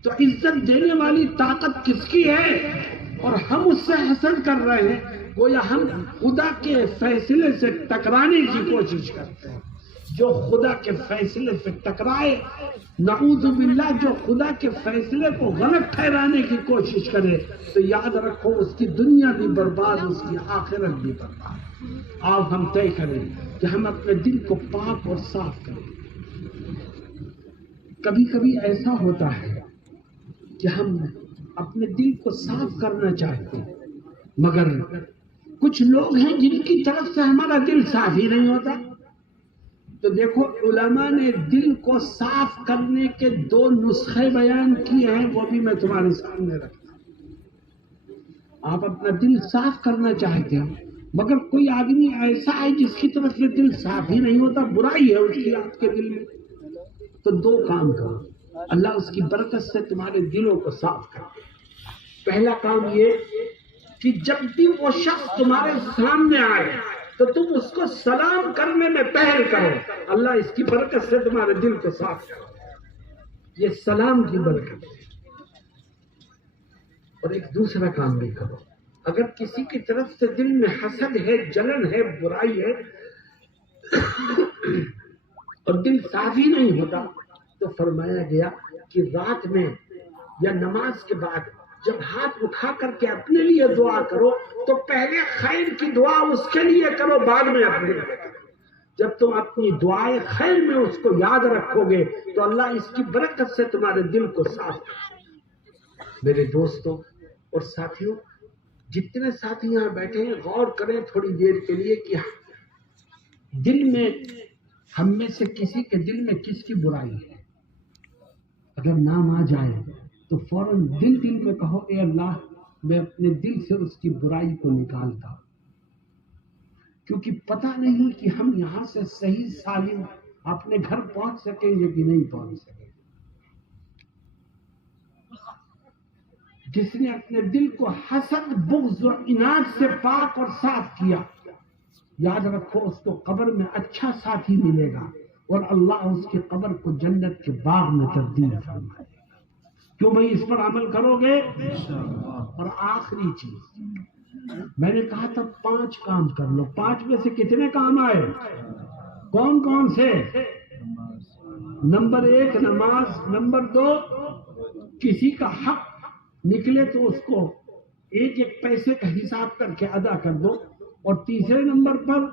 تو عزت دینے والی طاقت کس کی ہے؟ اور ہم اس سے حسد کر رہے ہیں، گویا ہم خدا کے فیصلے سے ٹکرانے کی کوشش کرتے ہیں۔ جو خدا کے فیصلے سے ٹکرائے، نعوذ باللہ، جو خدا کے فیصلے کو غلط ٹھہرانے کی کوشش کرے تو یاد رکھو اس کی دنیا بھی برباد، اس کی آخرت بھی برباد۔ آؤ ہم طے کریں کہ ہم اپنے دل کو پاک اور صاف کریں۔ کبھی کبھی ایسا ہوتا ہے کہ ہم اپنے دل کو صاف کرنا چاہتے ہیں، مگر کچھ لوگ ہیں جن کی طرف سے ہمارا دل صاف ہی نہیں ہوتا۔ تو دیکھو علماء نے دل کو صاف کرنے کے 2 نسخے بیان کیے ہیں، وہ بھی میں تمہارے سامنے رکھتا ہوں۔ آپ اپنا دل صاف کرنا چاہتے ہیں، مگر کوئی آدمی ایسا ہے جس کی طرف سے دل صاف ہی نہیں ہوتا، برائی ہے اس کی آپ کے دل میں، تو 2 کام کرو، اللہ اس کی برکت سے تمہارے دلوں کو صاف کر دے۔ پہلا کام یہ کہ جب بھی وہ شخص تمہارے سامنے آئے تو تم اس کو سلام کرنے میں پہل کرو، اللہ اس کی برکت سے تمہارے دل کو صاف کرو، یہ سلام کی برکت ہے۔ اور ایک دوسرا کام بھی کرو، اگر کسی کی طرف سے دل میں حسد ہے، جلن ہے، برائی ہے اور دل صاف ہی نہیں ہوتا، تو فرمایا گیا کہ رات میں یا نماز کے بعد جب ہاتھ اٹھا کر کے اپنے لیے دعا کرو تو پہلے خیر کی دعا اس کے لیے کرو، بعد میں اپنے لیے کرو۔ جب تم اپنی دعائیں خیر میں اس کو یاد رکھو گے تو اللہ اس کی برکت سے تمہارے دل کو صاف کرے۔ میرے دوستوں اور ساتھیوں، جتنے ساتھی یہاں بیٹھے ہیں غور کریں تھوڑی دیر کے لیے کہ دل میں ہم میں سے کسی کے دل میں کس کی برائی ہے۔ اگر نام آ جائے تو فوراً دل میں کہو اے اللہ میں اپنے دل سے اس کی برائی کو نکالتا ہوں، کیونکہ پتہ نہیں کہ ہم یہاں سے صحیح سالم اپنے گھر پہنچ سکیں گے کہ نہیں پہنچ سکیں گے۔ جس نے اپنے دل کو حسد، بغض اور عناد سے پاک اور صاف کیا، یاد رکھو اس کو قبر میں اچھا ساتھی ملے گا اور اللہ اس کی قبر کو جنت کے باغ میں تبدیل فرمائے گا۔ کیوں بھائی اس پر عمل کرو گے؟ اور آخری چیز میں نے کہا تھا 5 کام کر لو، 5 میں سے کتنے کام آئے؟ کون کون سے؟ نمبر 1 نماز، نمبر 2 کسی کا حق نکلے تو اس کو ایک پیسے کا حساب کر کے ادا کر دو، اور تیسرے نمبر پر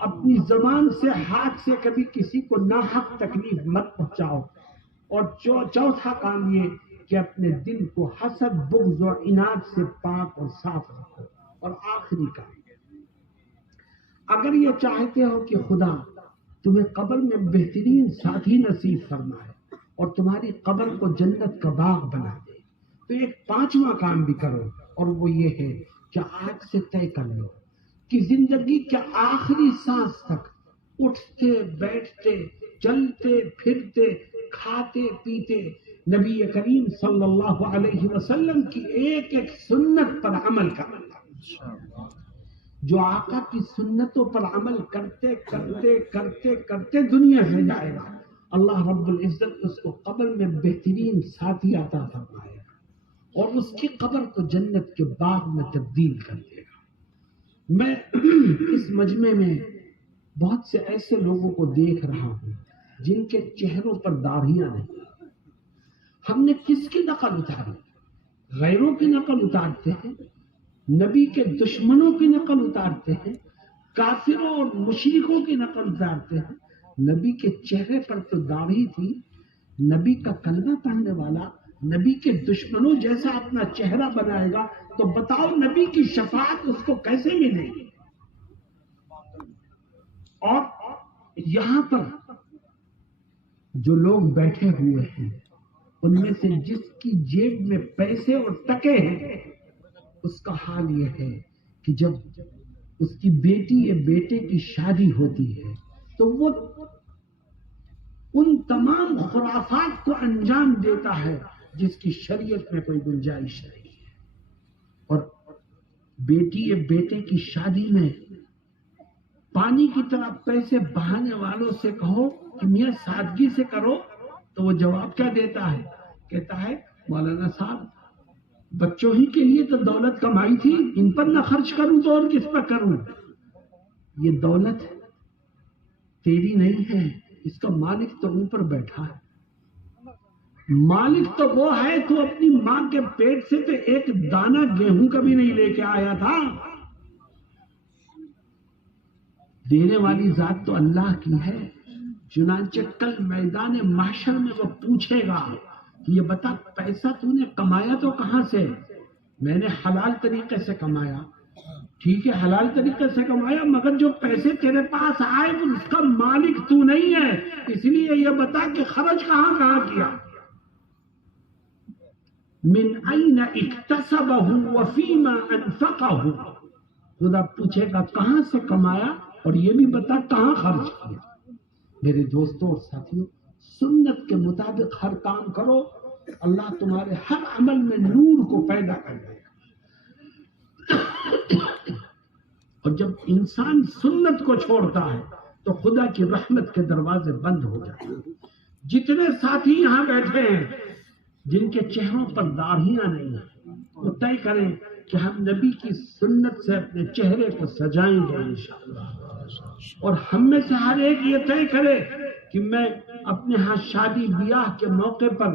اپنی زبان سے، ہاتھ سے کبھی کسی کو ناحق تکلیف مت پہنچاؤ، اور چوتھا کام یہ کہ اپنے دل کو حسد، بغض اور عناد سے پاک اور صاف رکھو۔ اور آخری کام، اگر یہ چاہتے ہو کہ خدا تمہیں قبر میں بہترین ساتھی نصیب فرمائے اور تمہاری قبر کو جنت کا باغ بنا دے تو ایک 5واں کام بھی کرو، اور وہ یہ ہے کہ آج سے طے کر لو کہ زندگی کے آخری سانس تک اٹھتے بیٹھتے چلتے پھرتے کھاتے پیتے نبی کریم صلی اللہ علیہ وسلم کی ایک ایک سنت پر عمل کرنا۔ جو آقا کی سنتوں پر عمل کرتے کرتے کرتے کرتے دنیا سے جائے گا، اللہ رب العزت اس کو قبر میں بہترین ساتھی عطا فرمائے گا اور اس کی قبر کو جنت کے باغ میں تبدیل کر دے گا۔ میں اس مجمع میں بہت سے ایسے لوگوں کو دیکھ رہا ہوں جن کے چہروں پر داڑھیاں نہیں۔ ہم نے کس کی نقل اتاری؟ غیروں کی نقل اتارتے ہیں، نبی کے دشمنوں کی نقل اتارتے ہیں، کافروں اور مشرکوں کی نقل اتارتے ہیں۔ نبی کے چہرے پر تو داڑھی تھی، نبی کا کلمہ پڑھنے والا نبی کے دشمنوں جیسا اپنا چہرہ بنائے گا تو بتاؤ نبی کی شفاعت اس کو کیسے ملے گی؟ اور یہاں پر جو لوگ بیٹھے ہوئے ہیں ان میں سے جس کی جیب میں پیسے اور ٹکے ہیں اس کا حال یہ ہے کہ جب اس کی بیٹی یا بیٹے کی شادی ہوتی ہے تو وہ ان تمام خرافات کو انجام دیتا ہے جس کی شریعت میں کوئی گنجائش نہیں ہے۔ اور بیٹی یا بیٹے کی شادی میں پانی کی طرح پیسے بہانے والوں سے کہو کہ میاں سادگی سے کرو تو وہ جواب کیا دیتا ہے؟ کہتا ہے مولانا صاحب بچوں ہی کے لیے تو دولت کمائی تھی، ان پر نہ خرچ کروں تو اور کس پر کروں؟ یہ دولت تیری نہیں ہے، اس کا مالک تو اوپر بیٹھا ہے۔ مالک تو وہ ہے تو اپنی ماں کے پیٹ سے تو ایک دانہ گیہوں کبھی نہیں لے کے آیا تھا۔ دینے والی ذات تو اللہ کی ہے۔ چنانچہ کل میدان محشر میں وہ پوچھے گا کہ یہ بتا پیسہ تو نے کمایا تو کہاں سے؟ میں نے حلال طریقے سے کمایا۔ ٹھیک ہے حلال طریقے سے کمایا، مگر جو پیسے تیرے پاس آئے اس کا مالک تو نہیں ہے، اس لیے یہ بتا کہ خرچ کہاں کہاں کیا۔ من این اکتسبہ وفیما انفقہ، خدا پوچھے گا کہاں سے کمایا اور یہ بھی بتا کہاں خرچ کیا۔ میرے دوستوں اور ساتھیوں، سنت کے مطابق ہر کام کرو، اللہ تمہارے ہر عمل میں نور کو پیدا کر دے گا۔ اور جب انسان سنت کو چھوڑتا ہے تو خدا کی رحمت کے دروازے بند ہو جاتے ہیں۔ جتنے ساتھی یہاں بیٹھے ہیں جن کے چہروں پر داڑھیاں نہیں ہیں وہ طے کریں کہ ہم نبی کی سنت سے اپنے چہرے کو سجائیں گے انشاءاللہ، اور ہم میں سے ہر ایک یہ طے کرے کہ میں اپنے ہاں شادی بیاہ کے موقع پر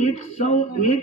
101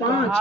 5